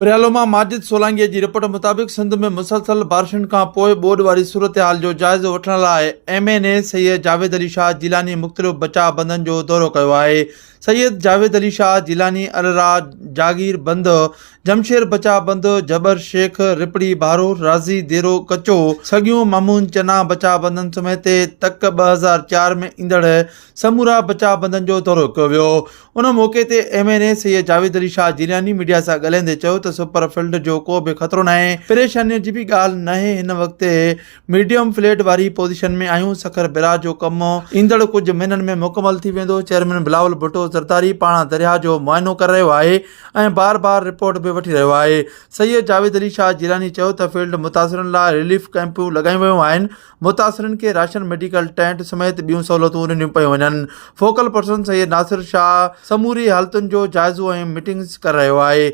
प्रियालोमा माजिद सोलांगी जी रिपोर्ट मुताबिक़ सिंध में मुसलसल बारिशुनि खां पोइ ॿोॾि वारी सूरत हाल जो जाइज़ो वठण लाइ MNA सैयद जावेद अली शाह जिलानी मुख़्तलिफ़ बचाव बंदनि जो दौरो कयो आहे। सैयद जावेद अली शाह जिलानी अलराज जागीर बंद जमशेर बचाव बंद जबर शेख रिपड़ी बारो राज़ी देरो कचो सगियूं मामून चना बचाव बंदनि समेत तक 2004 में ईंदड़ समूरा बचाव बंदनि जो दौरो कयो वियो। उन मौक़े ते MNA सैयद जावेद अली शाह जिलानी मीडिया सां ॻाल्हाईंदे चयो त सुपर फील्ड जो को बि ख़तरो न आहे, परेशानीअ जी बि ॻाल्हि न आहे। हिन वक़्तु मीडियम फ्लैट वारी पोज़ीशन में आहियूं। सखर बिरा जो कमु ईंदड़ कुझु महीननि में मुकमल थी वेंदो। चेयरमैन बिलावल भुट्टो ज़रदारी पाण दरिया जो मुआइनो करे रहियो आहे ऐं बार बार रिपोर्ट बि वठी रहियो आहे। सैयद जावेद अली शाह जिलानी चयो त फील्ड मुतासिरनि लाइ रिलीफ कैंपूं लॻायूं वियूं आहिनि। मुतासिरनि खे राशन मेडिकल टेंट समेत ॿियूं सहूलियतूं ॾिनियूं पियूं वञनि। फोकल पर्सन सैयद नासिर शाह समूरी हालतुनि जो जाइज़ो ऐं मीटिंग्स करे रहियो आहे।